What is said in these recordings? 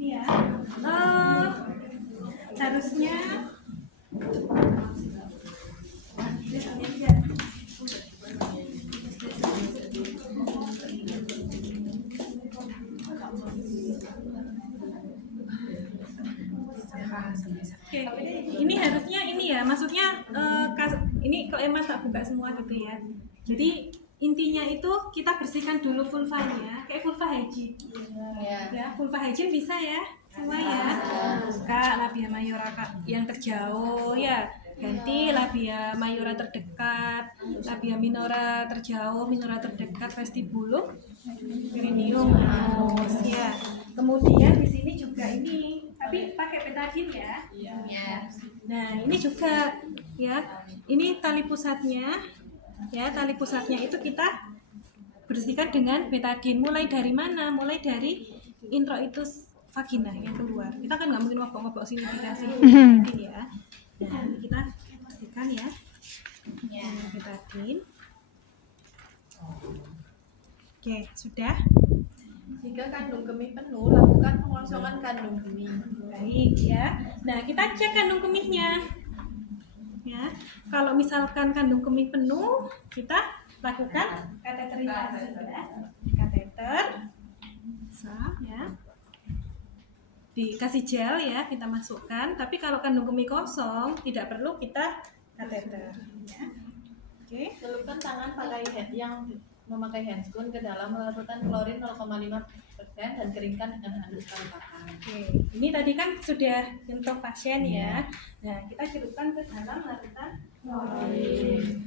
Ya, harusnya Oke, ini harusnya ini ya, maksudnya ini kok Emma tak buka semua gitu ya. Jadi intinya itu kita bersihkan dulu vulvanya, kayak vulva hygiene. Ya, vulva hygiene bisa ya, semua ya. Buka labia mayora yang terjauh ya, ganti labia mayora terdekat, labia minora terjauh, minora terdekat, vestibulum, perineum, anus ya. Kemudian di sini juga ini, tapi pakai betadine ya. Nah, ini juga ya. Ini tali pusatnya. Ya, tali pusatnya itu kita bersihkan dengan betadine. Mulai dari mana? Mulai dari introitus vagina yang keluar. Kita kan nggak mungkin ngobok-ngobok sini dikasih betadine ya. Nah, ini kita bersihkan ya. Betadine. Oke, sudah. Jika kandung kemih penuh, lakukan pengosongan kandung kemih. Baik ya. Nah, kita cek kandung kemihnya. Ya, kalau misalkan kandung kemih penuh, kita lakukan kateterisasi ya. Kateter, ya. Dikasih gel ya, kita masukkan. Tapi kalau kandung kemih kosong, tidak perlu kita kateter. Ya. Oke. Celupkan tangan yang memakai handscoon ke dalam larutan klorin 0,5% dan keringkan dengan handuk tangan. Oke, ini tadi kan sudah untuk pasien ya. Nah, kita celupkan ke dalam larutan klorin.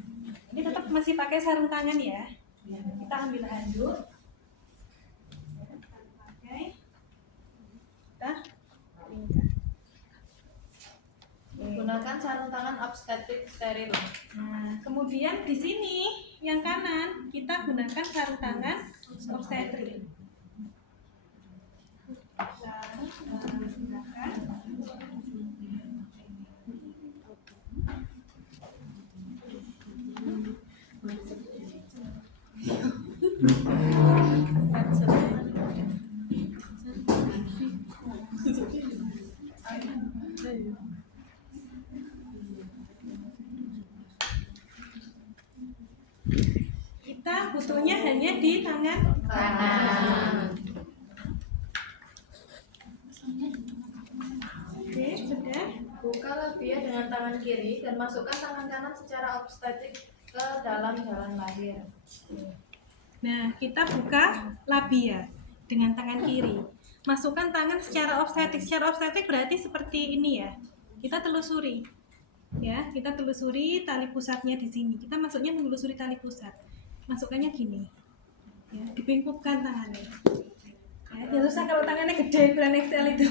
Ini tetap masih pakai sarung tangan ya. Kita ambil handuk. Pakai. Kita keringkan. Gunakan sarung tangan obstetrik steril. Nah, kemudian di sini yang kanan kita gunakan sarung tangan obstetrik. Kita butuhnya hanya di tangan kanan. Oke, sudah. Buka labia dengan tangan kiri dan masukkan tangan kanan secara obstetrik ke dalam jalan lahir. Nah, kita buka labia dengan tangan kiri. Masukkan tangan secara obstetrik. Secara obstetrik berarti seperti ini ya. Kita telusuri. Ya, kita telusuri tali pusatnya di sini. Kita masuknya menelusuri tali pusat. Masukkannya gini. Ya, dipingkupkan tangannya. Ya, susah kalau tangannya gede, ukuran XL itu.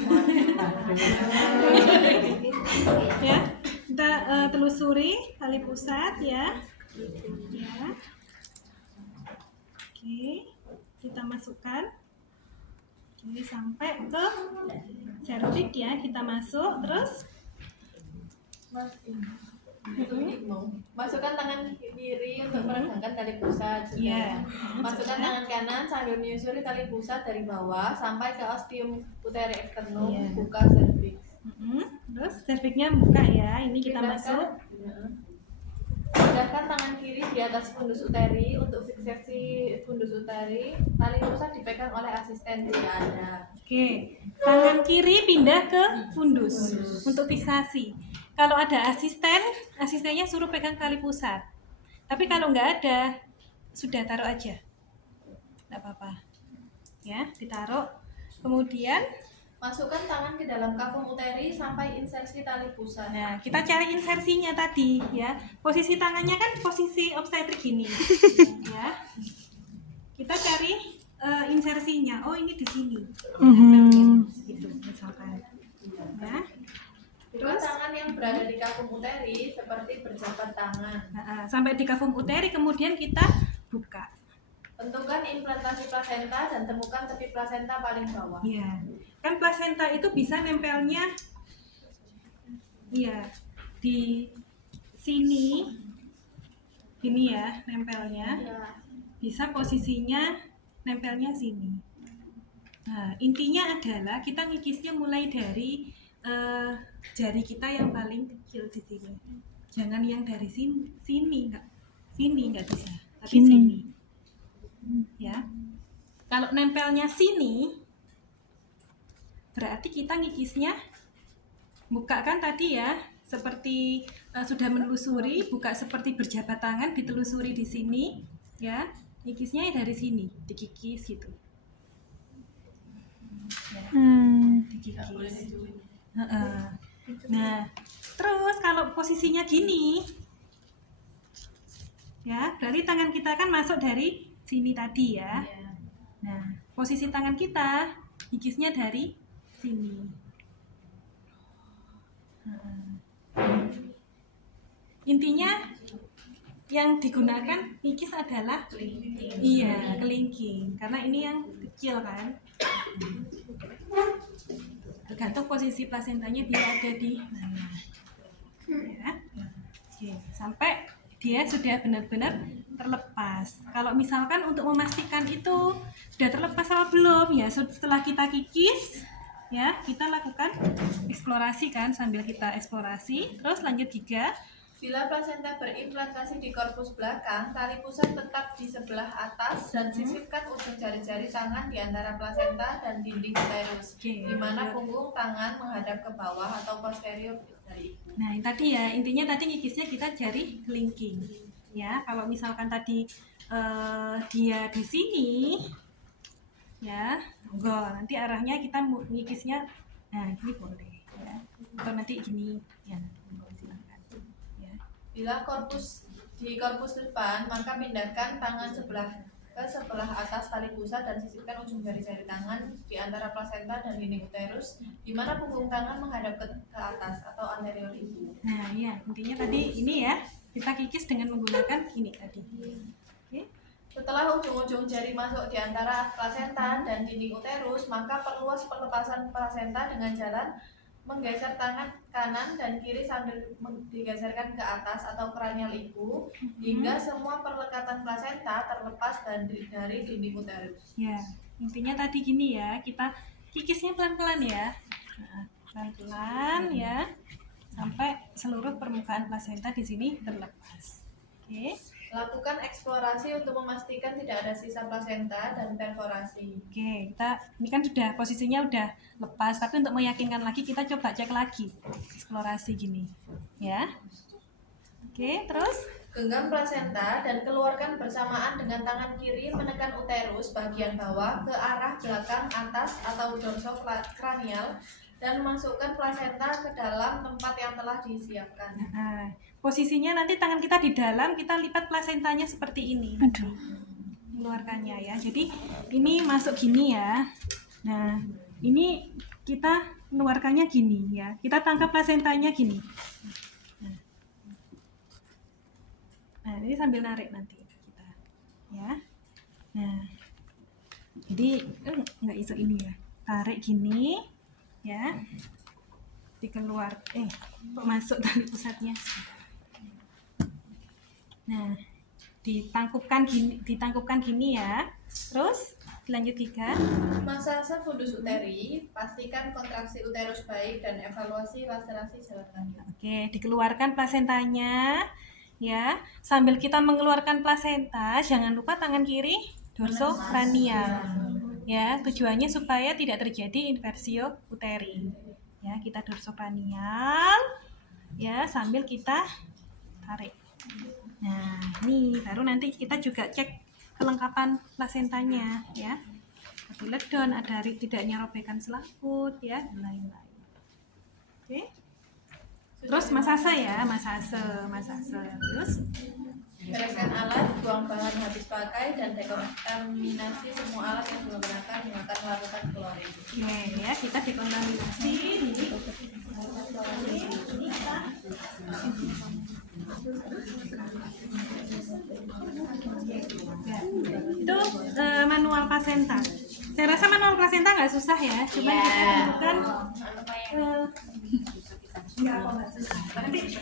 Ya, kita telusuri tali pusat ya. Ya. Oke, kita masukkan. Oke, sampai ke cervix ya, kita masuk terus. Masukkan tangan kiri untuk meregangkan tali pusat. Iya. Masukkan tangan kanan sambil menyusuri tali pusat dari bawah sampai ke ostium uteri externum. Iya. Buka cervix. Terus cervixnya buka ya. Ini kita masuk. Pindahkan tangan kiri di atas fundus uteri untuk fiksasi fundus uteri. Tali pusat dipegang oleh asisten jika ada. Oke, tangan kiri pindah ke fundus untuk fiksasi. Kalau ada asisten, asistennya suruh pegang tali pusat. Tapi kalau nggak ada, sudah taruh aja, nggak apa-apa. Ya, ditaruh. Kemudian masukkan tangan ke dalam kafum uteri sampai insersi tali pusat. Nah, kita cari insersinya tadi ya. Posisi tangannya kan posisi obstetrik gini. Ya. Kita cari insersinya. Oh, ini di sini. Gitu misalkan. Ya. Terus tangan yang berada di kafum uteri seperti berjabat tangan. Sampai di kafum uteri kemudian kita buka. Tentukan implantasi plasenta dan temukan tepi plasenta paling bawah. Iya. Kan plasenta itu bisa nempelnya iya di sini gini ya nempelnya. Ya. Bisa posisinya nempelnya sini. Nah, intinya adalah kita ngikisnya mulai dari jari kita yang paling kecil di sini. Jangan yang dari sini nggak bisa, tapi sini. Ya. Kalau nempelnya sini, berarti kita ngikisnya buka kan tadi ya, seperti sudah menelusuri, buka seperti berjabat tangan, ditelusuri di sini, ya. Ngikisnya dari sini, dikikis gitu. Ya, dikikis. Nah, terus kalau posisinya gini, ya, berarti tangan kita kan masuk dari sini tadi ya. Nah, posisi tangan kita ngikisnya dari sini. Intinya yang digunakan ngikis adalah iya kelingking, karena ini yang kecil kan. Tergantung posisi plasentanya dia ada di mana. Ya. Oke, sampai dia sudah benar-benar terlepas. Kalau misalkan untuk memastikan itu sudah terlepas apa belum, ya setelah kita kikis, ya kita lakukan eksplorasi kan, sambil kita eksplorasi, terus lanjut 3. Bila plasenta berimplantasi di korpus belakang, tali pusat tetap di sebelah atas dan sisipkan ujung jari-jari tangan di antara plasenta dan dinding uterus, Oke. di mana punggung tangan menghadap ke bawah atau posterior dari ibu. Nah, yang tadi ya, intinya tadi ngikisnya kita jari kelingking. Ya, kalau misalkan tadi dia di sini, ya, enggak, nanti arahnya kita ngikisnya, nah ini boleh, ya. Atau nanti gini, ya, silakan. Ya. Bila di korpus depan, maka pindahkan tangan ke sebelah atas tali pusat dan sisipkan ujung jari-jari tangan di antara plasenta dan dinding uterus, di mana punggung tangan menghadap ke atas atau anterior ibu. Nah, ya, intinya tadi ini ya, kita kikis dengan menggunakan ini tadi. Oke. Setelah ujung-ujung jari masuk di antara plasenta dan dinding uterus, maka perluas pelepasan plasenta dengan jalan menggeser tangan kanan dan kiri sambil digeserkan ke atas atau kranial ibu hingga semua perlekatan plasenta terlepas dari dinding uterus. Ya, intinya tadi gini ya, kita kikisnya pelan-pelan ya. Nah, pelan-pelan ya, sampai seluruh permukaan plasenta di sini terlepas. Oke. Lakukan eksplorasi untuk memastikan tidak ada sisa plasenta dan perforasi. Oke, ini kan sudah posisinya udah lepas, tapi untuk meyakinkan lagi kita coba cek lagi eksplorasi gini, ya. Oke, terus genggam plasenta dan keluarkan bersamaan dengan tangan kiri menekan uterus bagian bawah ke arah belakang atas atau dorsokranial dan masukkan plasenta ke dalam tempat yang telah disiapkan. Nah, posisinya nanti tangan kita di dalam, kita lipat plasentanya seperti ini. Mengeluarkannya ya. Jadi ini masuk gini ya. Nah, ini kita mengeluarkannya gini ya. Kita tangkap plasentanya gini. Nah, ini sambil narik nanti kita. Ya. Nah. Jadi nggak iso ini ya. Tarik gini ya. Dikeluar kok masuk tali pusatnya. Nah, ditangkupkan gini ya. Terus lanjut 3. Masa fundus uteri, pastikan kontraksi uterus baik dan evaluasi laserasi jalan kaki. Oke, dikeluarkan plasentanya ya. Sambil kita mengeluarkan plasenta, jangan lupa tangan kiri dorsokranial. Ya, tujuannya supaya tidak terjadi inversio uteri. Ya, kita dorsokranial ya, sambil kita tarik. Nah, ini baru nanti kita juga cek kelengkapan plasentanya ya. Ada ledon, ada tidaknya robekan selaput ya, dan lain-lain. Oke. Terus masase ya, masase. Terus bereskan alat, buang bahan habis pakai dan dekontaminasi semua alat yang menggunakan larutan klorin. Oke ya, kita dekontaminasi ini. Itu manual placenta. Saya rasa manual placenta nggak susah ya, cuman kita tentukan nggak susah. Nanti